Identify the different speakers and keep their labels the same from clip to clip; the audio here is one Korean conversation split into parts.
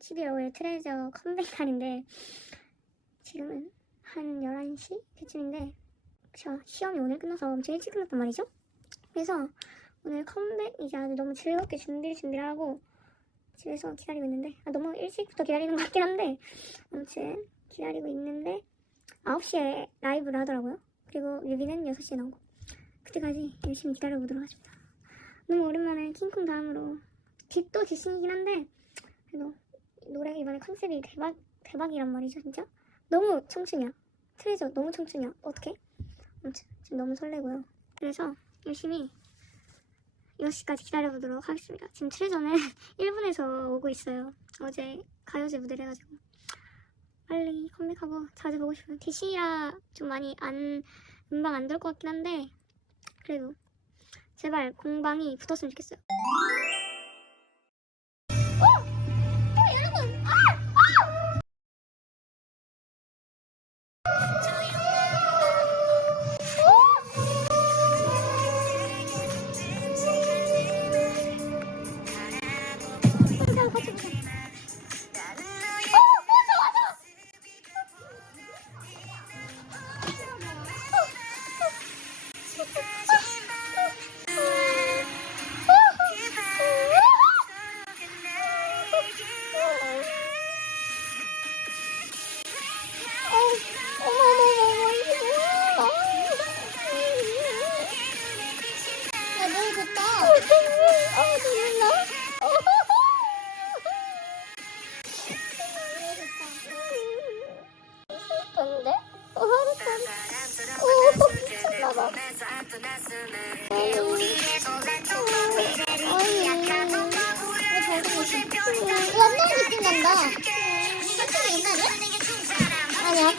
Speaker 1: 11월 5일 트레저 컴백 날인데 지금은 한 11시 그쯤인데 제가 시험이 오늘 끝나서 엄청 일찍 끝났단 말이죠. 그래서 오늘 컴백 이제 아주 너무 즐겁게 준비를 준비를 하고 집에서 기다리고 있는데 아, 너무 일찍부터 기다리는 것 같긴 한데 아무튼 기다리고 있는데 9시에 라이브를 하더라고요. 그리고 뮤비는 6시에 나오고 그때까지 열심히 기다려보도록 하겠습니다. 너무 오랜만에 킹콩 다음으로 뒷도 뒷신이긴 한데 그래도 노래가 이번에 컨셉이 대박 대박이란 말이죠 진짜? 너무 청춘이야. 트레저 너무 청춘이야. 어떻게 지금 너무 설레고요. 그래서 열심히 6시까지 기다려보도록 하겠습니다. 지금 트레저는 일본에서 오고 있어요. 어제 가요제 무대를 해가지고 빨리 컴백하고 자주 보고 싶어요. DC라 좀 많이 안 금방 안 될 것 같긴 한데 그래도 제발 공방이 붙었으면 좋겠어요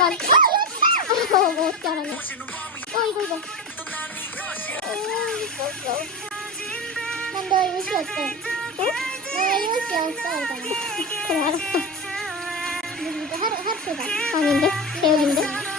Speaker 1: 약간. 어, 알았냐. 어, 이거, 이거. 난너 이거 싫었대. 어? 너 이거 싫었어. 그래, 알았어. 누구, 하루, 하루가. 아닌데? 제육인데?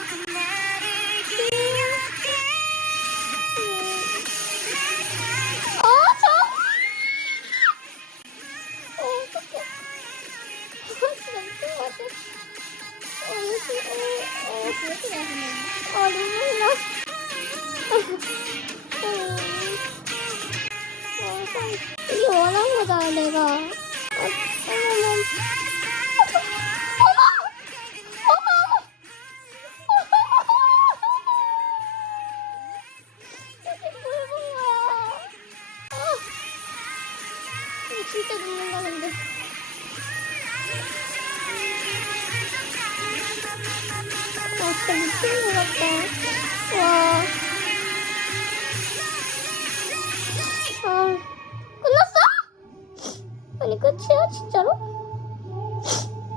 Speaker 1: 아니, 끝이야, 진짜로?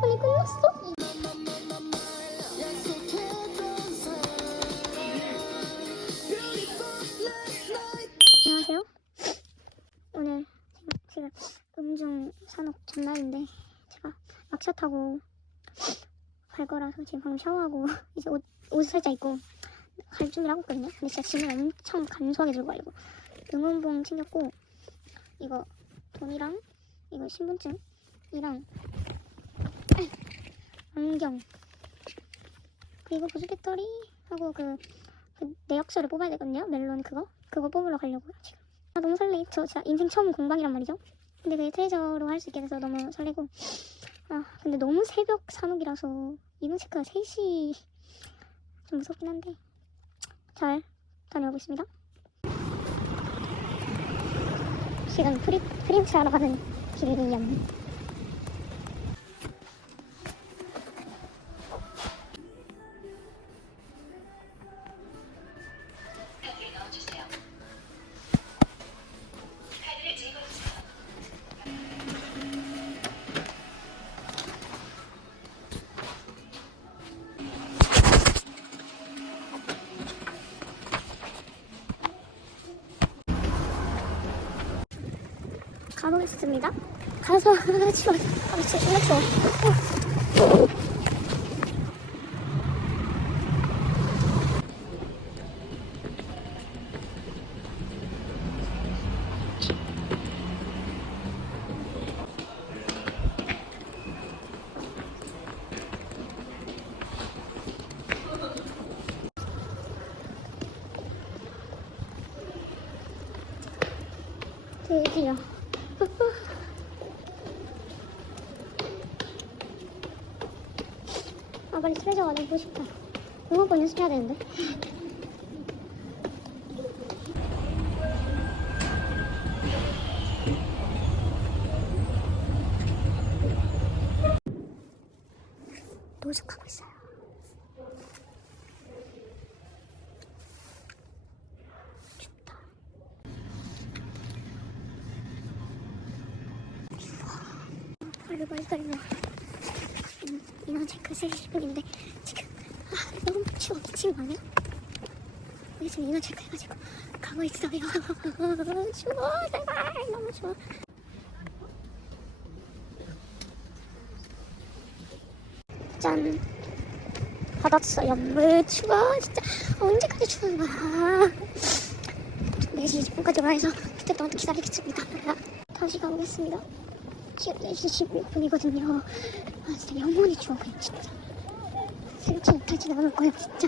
Speaker 1: 아니, 끝났어? 안녕하세요. 오늘 제가 음중 산업 전날인데 제가 막차 타고 갈 거라서 지금 방금 샤워하고 이제 옷, 옷 살짝 입고 갈 준비를 하고 있거든요. 근데 진짜 짐을 엄청 간소하게 들고 가려고 응원봉 챙겼고 이거 돈이랑 이거 신분증이랑 안경 그리고 보조 배터리 하고 그, 그 내역서를 뽑아야 되거든요. 멜론 그거 그거 뽑으러 가려고요 지금. 아 너무 설레. 저 진짜 인생 처음 공방이란 말이죠. 근데 그게 트레저로 할 수 있게 돼서 너무 설레고 아 근데 너무 새벽 산옥이라서 이분 체크가 3시 좀 무섭긴 한데 잘 다녀오겠습니다. 지금 프리, 프린트 하러 가는 길이 있습니다. 가서 하지 마. 아, 진짜 하지 마. 되게요. 아 빨리 트레저 가자 보고 싶다. 응원권 연습해야 되는데. 노숙하고 있어요. 춥다. 빨리 빨리 빨리 와. 지금 체크 3시 10분인데 지금 아 너무 추워 미친 거 아니야? 우리 지금 인원 체크 해가지고 가고 있어요. 추워 제발 너무 추워. 짠. 받았어요. 왜 추워? 진짜 언제까지 추운 거야? 4시 20분까지 와 해서 그때 동안 또 기다리겠습니다. 다시 가보겠습니다. 지금 4시 16분이거든요. 아 진짜 영원히 추워 그냥 진짜. 생치 못하지 않을 거야 진짜.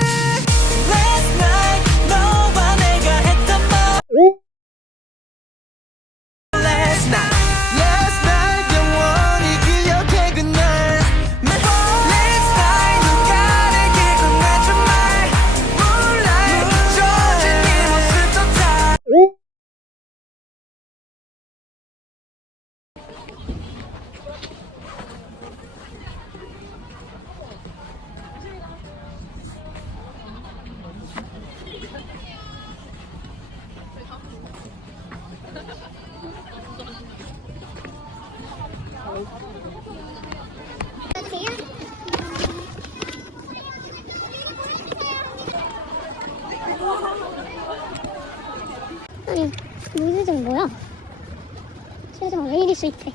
Speaker 1: 세상 왜 이리 스윗해?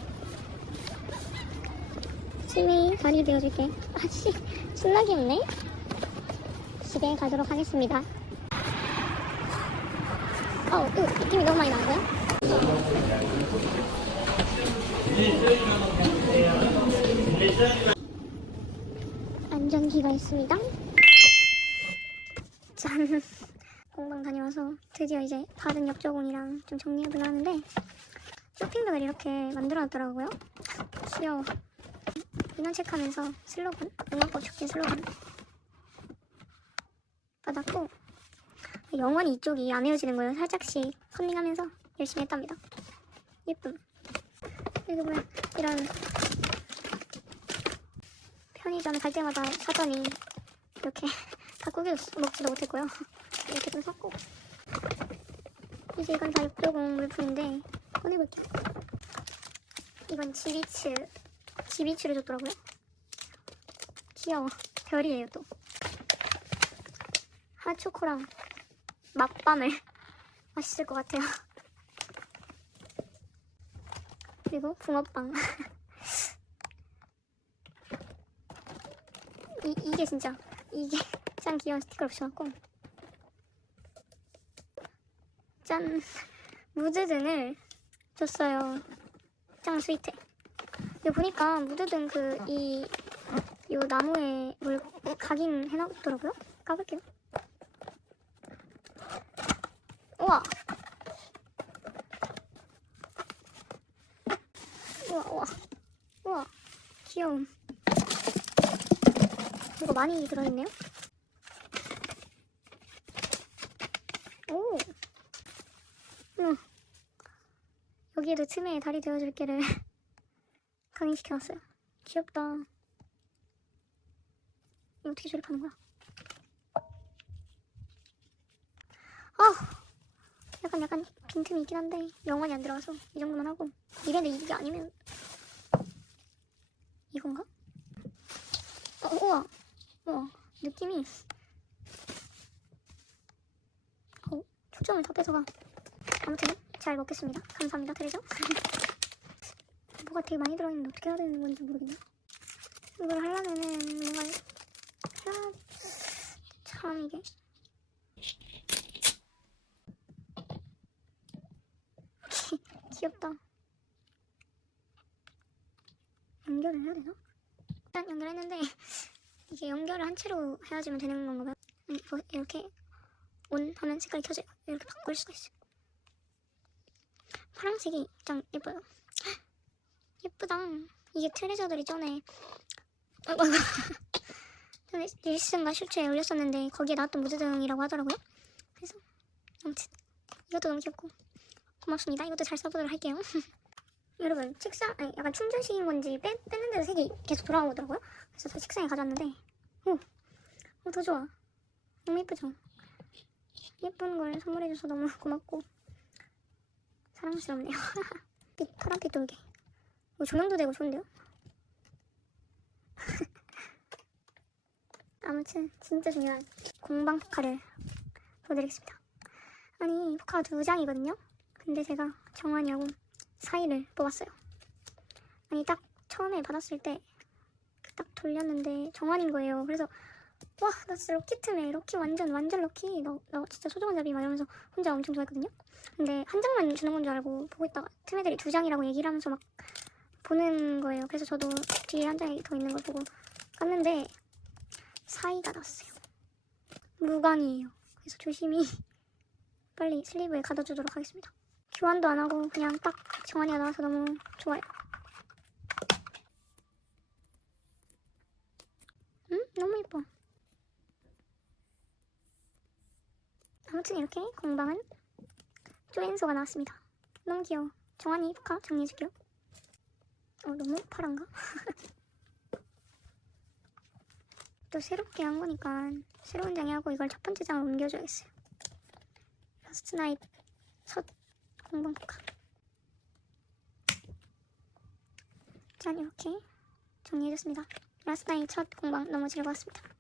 Speaker 1: 스미 다리 되어줄게. 아씨 존나 귀엽네. 집에 가도록 하겠습니다. 어, 으, 느낌이 너무 많이 나는데요? 안전기가 있습니다. 짠. 공방 다녀와서 드디어 이제 받은 역조공이랑 좀 정리해보려 하는데 쇼핑백을 이렇게 만들어놨더라고요. 귀여워. 인원 체크하면서 슬로건, 응원법 적힌 슬로건 받았고 영원히 이쪽이 안 헤어지는 거예요. 살짝씩 컨닝하면서 열심히 했답니다. 예쁨. 그리고 보면 이런 편의점에 갈 때마다 사더니 이렇게 다 꾸겨 먹지도 못했고요. 이렇게 좀 샀고 이제 이건 다 육조공 물품인데 꺼내볼게요. 이건 지비츠 지비츠를 줬더라고요. 귀여워. 별이에요 또. 핫초코랑 맛밤을 맛있을 것 같아요. 그리고 붕어빵. 이, 이게 진짜 이게 짱 귀여운 스티커를 붙여놨고. 짠. 무드등을 줬어요. 짱 스위트. 이거 보니까 무드등 그 이 요 나무에 뭘 각인 해놨더라고요. 까볼게요. 우와! 우와 우와. 우와. 귀여움. 이거 많이 들어있네요 오 응. 여기에도 틈에 다리 되어줄 게를 강의시켜놨어요. 귀엽다. 이거 어떻게 조립하는 거야? 아, 약간 약간 빈틈이 있긴 한데 영원히 안 들어가서 이 정도만 하고 이래도 이게 아니면 이건가? 어, 우와 우와 느낌이 어, 초점을 다 뺏어가 아무튼 잘 먹겠습니다. 감사합니다. 트레저 뭐가 되게 많이 들어있는데 어떻게 해야 되는 건지 모르겠네. 이걸 하려면은 뭔가 해야 참 이게. 귀엽다. 연결을 해야 되나? 일단 연결했는데 이게 연결을 한 채로 해야지만 되는 건가 봐요. 아니, 뭐 이렇게 온 하면 색깔이 켜져요 이렇게 바꿀 수가 있어요 파란색이 좀 예뻐요. 예쁘다. 이게 트레저들이 전에 어, 전에 릴스인가 슈츠에 올렸었는데 거기에 나왔던 무드등이라고 하더라고요. 그래서 아무튼 이것도 너무 귀엽고 고맙습니다. 이것도 잘 써보도록 할게요. 여러분 책상 아니 약간 충전식인 건지 빼, 뺐는데도 색이 계속 돌아오더라고요. 그래서 저 책상에 가져왔는데 오, 오, 더 좋아. 너무 예쁘죠? 예쁜 걸 선물해줘서 너무 고맙고 사랑스럽네요. 빛 파란빛 돌게. 오, 조명도 되고 좋은데요? 아무튼 진짜 중요한 공방 포카를 보여드리겠습니다. 아니 포카가 두 장이거든요? 근데 제가 정환이하고 사이를 뽑았어요. 아니 딱 처음에 받았을 때 딱 돌렸는데 정환인 거예요. 그래서 와 나 진짜 럭키 틈에 럭키 완전 완전 럭키 너, 너 진짜 소중한 잡이 막 이러면서 혼자 엄청 좋아했거든요? 근데 한 장만 주는 건 줄 알고 보고 있다가 틈애들이 두 장이라고 얘기를 하면서 막 보는 거예요. 그래서 저도 뒤에 한 장이 더 있는 걸 보고 깠는데 사이가 났어요. 무광이에요. 그래서 조심히 빨리 슬리브에 가둬주도록 하겠습니다. 교환도 안 하고 그냥 딱 정한이가 나와서 너무 좋아요. 음? 너무 예뻐 아무튼 이렇게 공방은 쪼엔소가 나왔습니다. 너무 귀여워. 정한이 포카 정리해줄게요. 어 너무 파란가? 또 새롭게 한 거니까 새로운 장에 하고 이걸 첫 번째 장으로 옮겨줘야겠어요. 러스트 나잇 첫 공방 포카 짠 이렇게 정리해줬습니다. 러스트 나잇 첫 공방 너무 즐거웠습니다